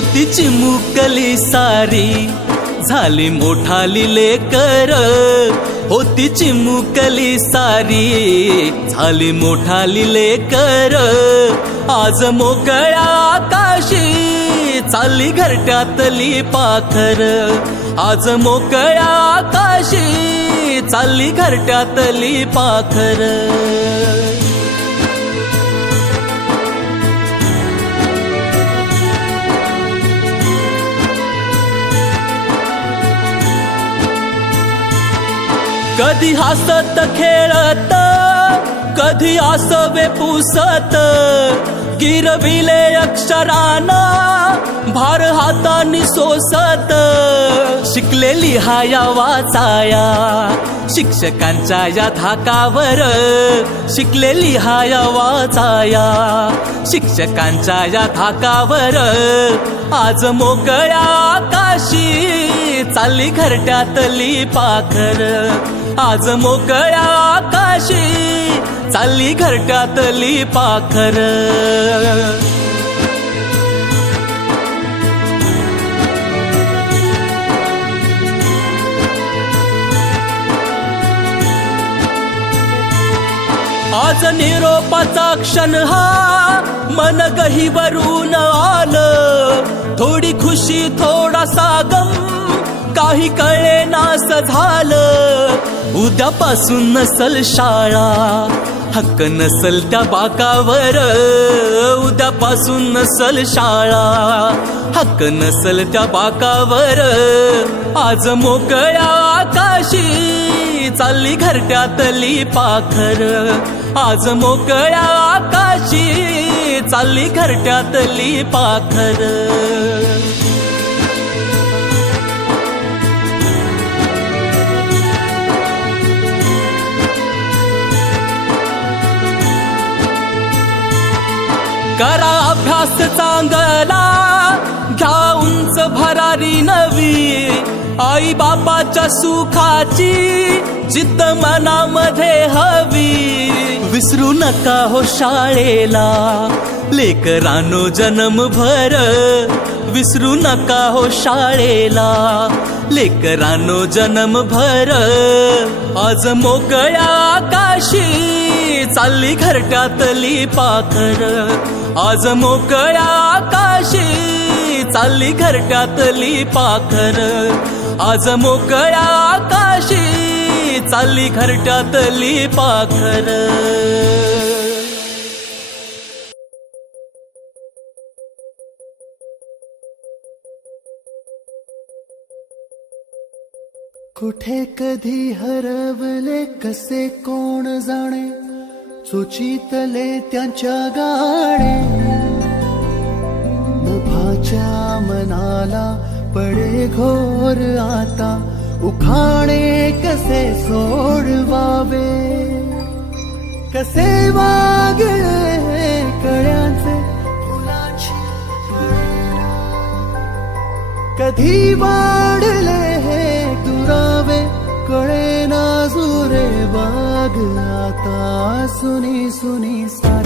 होती चिमुकली सारी झाली मोठाली लेकर, होती चिमुकली सारी झाली मोठाली लेकर, आज मोकळ्या आकाशी चालली घरट्यातली पाखर, आज मोकळ्या आकाशी चालली घरट्यातली पाखर. कधी हसत खेळत, कधी आसवे पुसत, गिरविले अक्षराना भार हातानी सोसत, शिकलेली हाया वाचाया शिक्षकांच्या या धाकावर, शिकलेली हाया वाचाया शिक्षकांच्या या धाकावर, आज मोकळ्या आकाशी चालली घरट्यातली पाखर, आज मोकळ्या आकाशी चालली घरट्यातली पाखर. आज निरोपाचा क्षण हा मन गहिवरून आलं, थोडी खुशी थोडासा गम काही कळे नास झालं, उद्यापासून नसल शाळा हक्क नसल त्या बाकावर, उद्यापासून नसल शाळा हक्क नसल त्या बाकावर, आज मोकळ्या आकाशी चालली घरट्यातली पाखर, आज मोकळ्या आकाशी चालली घरट्यातली पाखर. करा अभ्यास चांगला घ्या उंच भरारी नवी, आई बापाच्या सुखाची जिद्द मनामध्ये हवी, विसरू नका हो शाळेला लेकरांनो जन्मभर, विसरू नका हो शाळेला लेकरांनो जन्मभर, आज मोकळ्या आकाशी चालली घरट्यातली पाखर, आज मोकळ्या आकाशी चालली घरट्यातली पाखर, आज मोकळ्या आकाशी चालली घरट्यातली पाखर. कुठे कधी हरवले कसे कोण जाणे, सुचितले त्यांच्या गाणे, नभाच्या मनाला पडे घोर आता, उखाणे कसे सोडवावे, कसे वागले कळ्यांचे फुलाची कधी वाढले दुरावे, कळे ना जुरे बाग आता सुनी सुनी सा